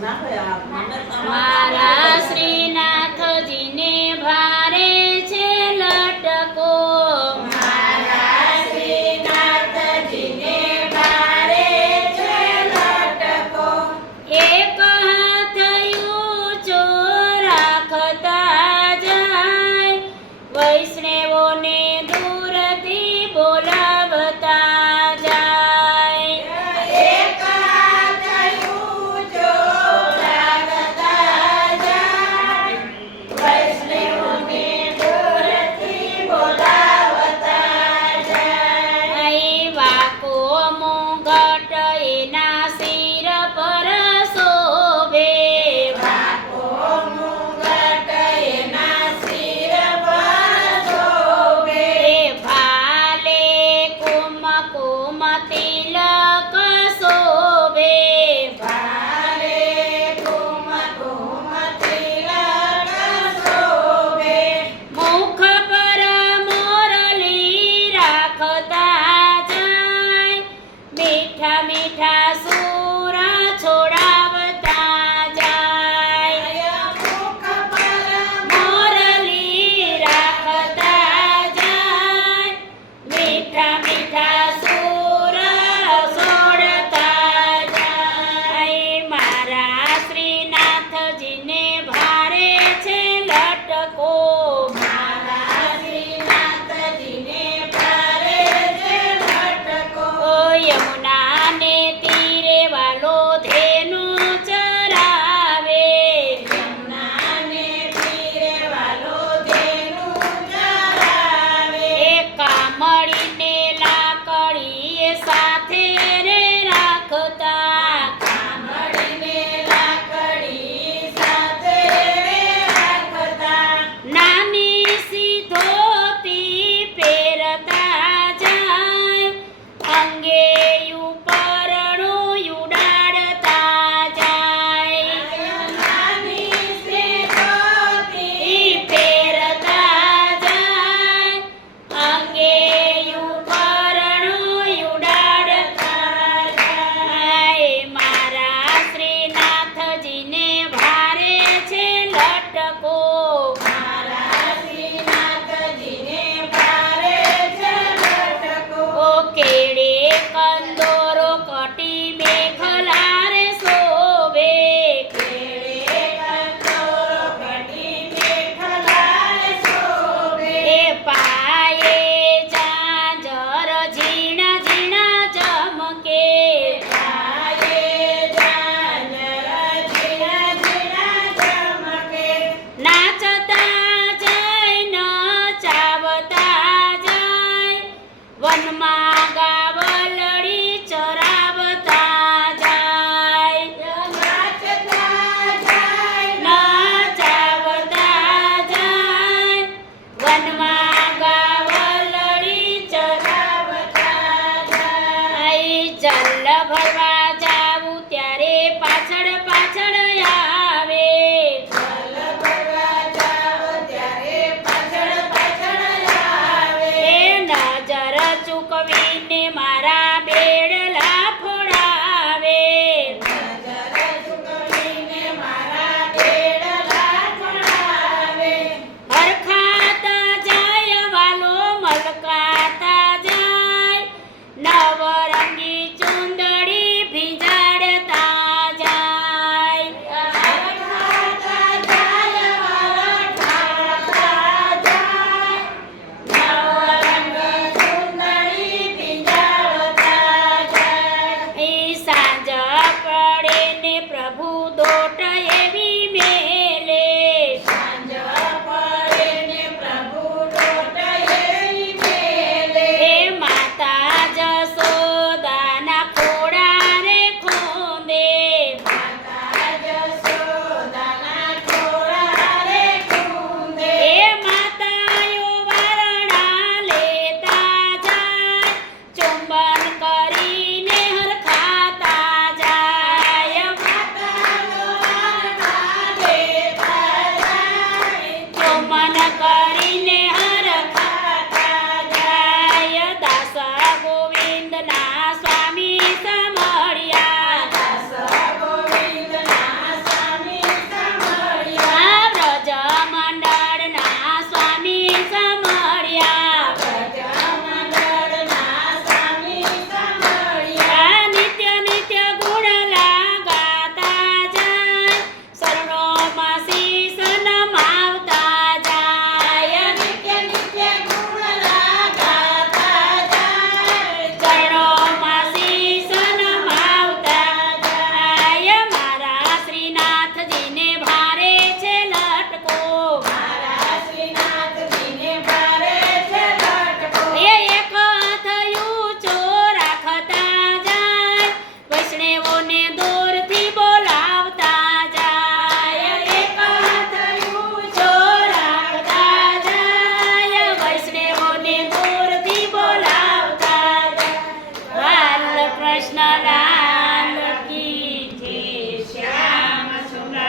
મારા શ્રીનાથજીને ભારે છે લટકો, મારા શ્રીનાથજીને ભારે છે લટકો, એક હાથ ઊંચો રાખતા જાય, વૈષ્ણવોને દૂરથી બોલાવતા જાય. એક હાથ ઊંચો રાખતા જાય, વૈષ્ણવોને દૂરથી બોલાવતા જાય. અહીં વાકો મુગટ એના શિર પર શોભે, વાકો મુગટ એના શિર પર શોભે, એ ભાલે કુમકુમ તિલક શોભે, ભાલે કુમકુમ તિલક શોભે, મુખ પર મોરલી રાખતા જાય, મીઠા મીઠા સુર છોડાવતા જાય. મુખ પર મોરલી રાખતા જાય, મીઠા મીઠા સુર છોડતા જાય. મારા શ્રીનાથજીને ભારે છે લટકો, મારા શ્રીનાથજીને ભારે છે લટકો, ઓ યમુનાને તીરે વાલો ધેનુ ચરાવે, યમુનાને તીરે વાલો ધેનું ચરાવે, એ કામળીને લાકડીએ સાથે રે રાખતા, કામળીને લાકડી સાથે રે રાખતા, નાની સીધોતી પહેરતા જાય, અંગે ઉપરણું ઉડાડતા જાય. નાની શ્રીધોતી પહેરતા જાય, અંગે ઉપરણું ઉડાડતા જાય. મારા શ્રીનાથજીને ભારે છે લટકો, મારા શ્રીનાથજીને ભારે છે લટકો, ઓ કેળે કંદોરો કટી મેખલા રે શોભે, કેળે કંદોરો કટી મેખલા શોભે, એ પાયે ઝાંઝર ઝીણા ઝીણા ચમકે, પાયે ઝાંઝર ઝીણા ઝીણા ચમકે, નાચતા જાય નચાવતા જાય, વનમાં ગાવલડી ચરાવતા જાય. નાચતા જાય નચાવતા જાય, વનમાં ગાવલડી ચરાવતા ચરાઈ. જલ ભરવા જાવું ત્યારે પાછળ પાછળ આવે, જલ ભરવા જાવ ત્યારે પાછળ પાછળ આવે, એ નજર ચૂકવીને મારા બેડલા ફોડાવે, નજર ચૂકવીને મારા બેડલા ખોડાવે, હરખાતા જાય વાલો મલકાતા જાય, નવરંગી ચુંદડી ભીંજાડતા જાય. હરખાતા જાય વરખાતા જાય, નવરંગ ચુંદડી ભીંજાડતા જાય. એ સાંજ પડે ને પ્રભુ